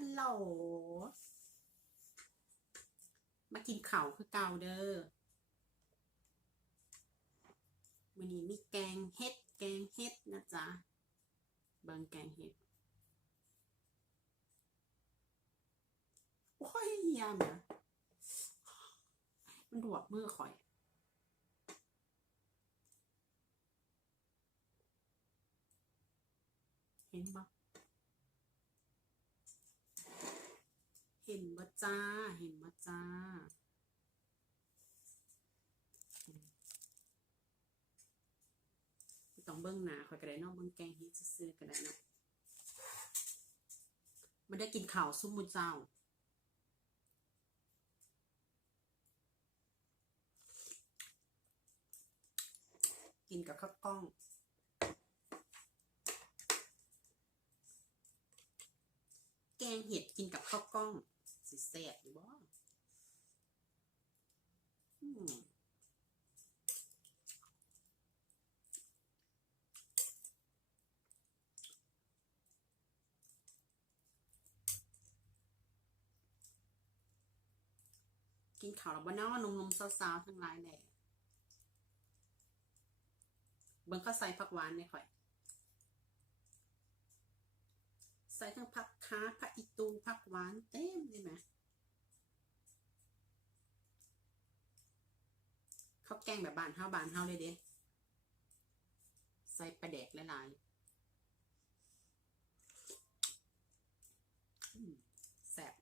ฮัลโหลมากินข้าวคือเก่าเด้อวันนี้มีแกงเห็ดนะจ๊ะเบิ่งแกงเห็ดโอ้ยยามนะมันดวกมือข่อยเห็นบ่เห็นบ่จ้าเห็นบ่จ้าต้องเบิ่งหน้าข่อยก็ได้เนาะเบิ่งแกงเห็ดซื่อๆก็ได้เนาะมันได้กินข้าวซุมมื้อเจ้ากินกับข้าวกล้องแกงเห็ดกินกับข้าวกล้องสิแซ่บอยู่บ่กินข้าวแล้วบ่เนาะหนุ่มๆสาวๆทั้งหลายแหละเบิ่งเขาใส่ผักหวานเนี่ยข่อยใส่ทั้งผักขาผักอีตูผักหวานเต็มเลยไหมเขาแกงแบบบ้านเฮาเลยเด้ใส่ปลาแดกหลายๆแซ่บ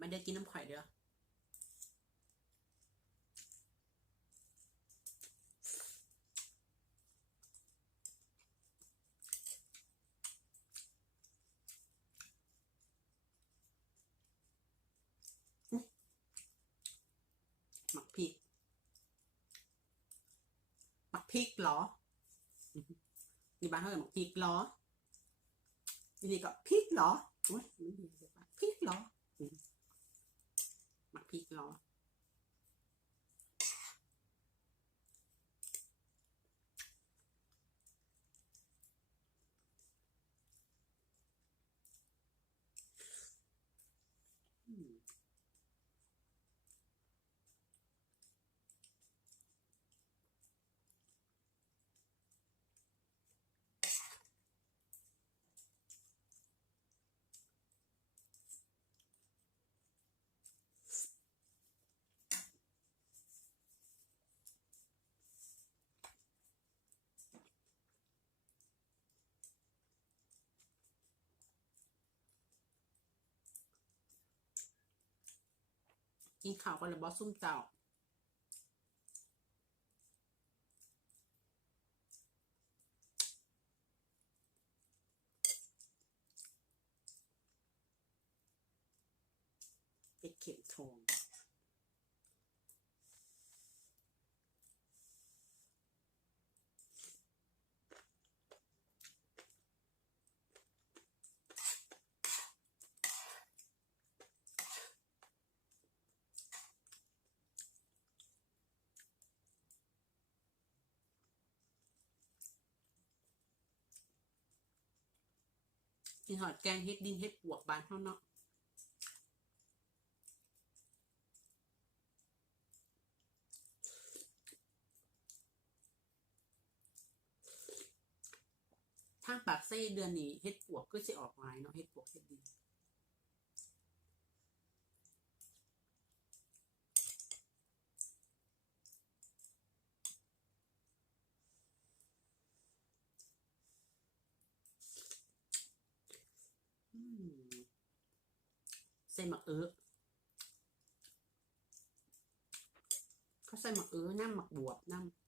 มันได้กินน้ำข่อยเด้อหมักพริกเหรอนี่บ้านเท่าไหร่หมักพริกเหรอนี่ก็พริกเหรอโอ้ยไม่ดีเลยป่ะพริกเหรอหมักพริกเหรอกินข้าวกันเลยบอสซุ่มเจ้าเห็ดเข็มทองกินหอดแกงเห็ดดินเห็ดปวกบานเท่าเนาะทางปากเซ่เดือนนี้เห็ดปวกก็จะออกหลายเนาะเห็ดปวกเห็ดดินใส่หมักเขาใส่หมักน้ำหมักบวบน้ำ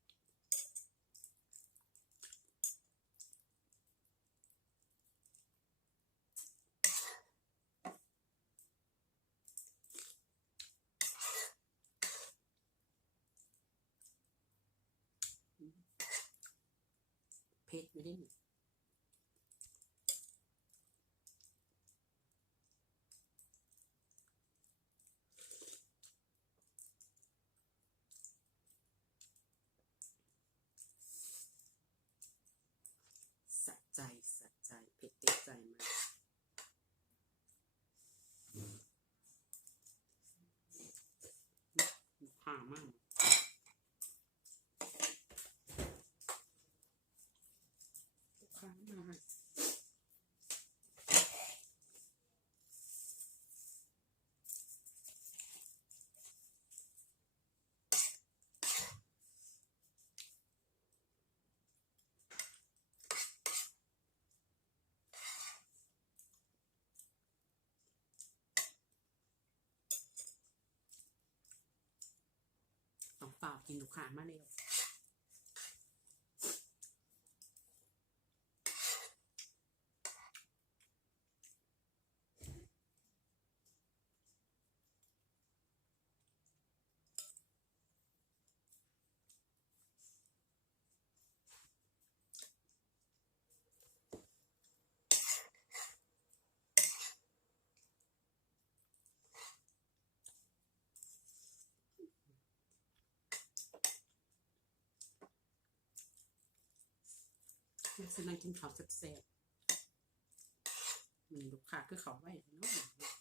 เผ็ดอยู่ดิ กินลูกค้ามาแล้วซื้อนั่งกินข้าวแซ่บๆมีลูกค้าคือเขาไว้เนาะ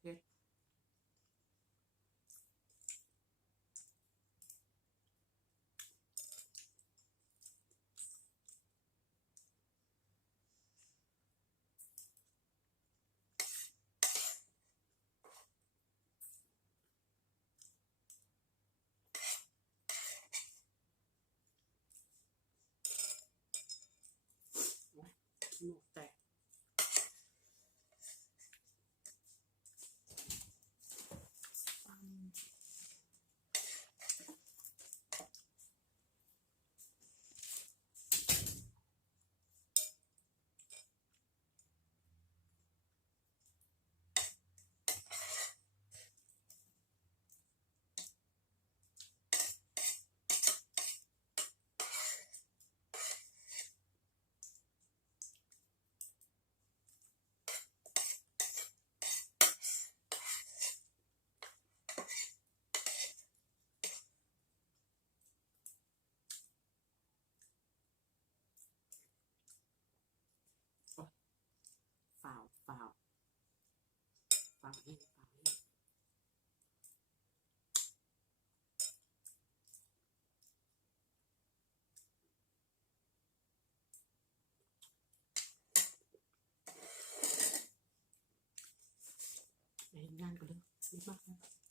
เผ็ดหมูแตกฝ่าวฝ่าวฝ่าวเองฝ่าวเองไปเห็นงานก็เลยไม่มากนะ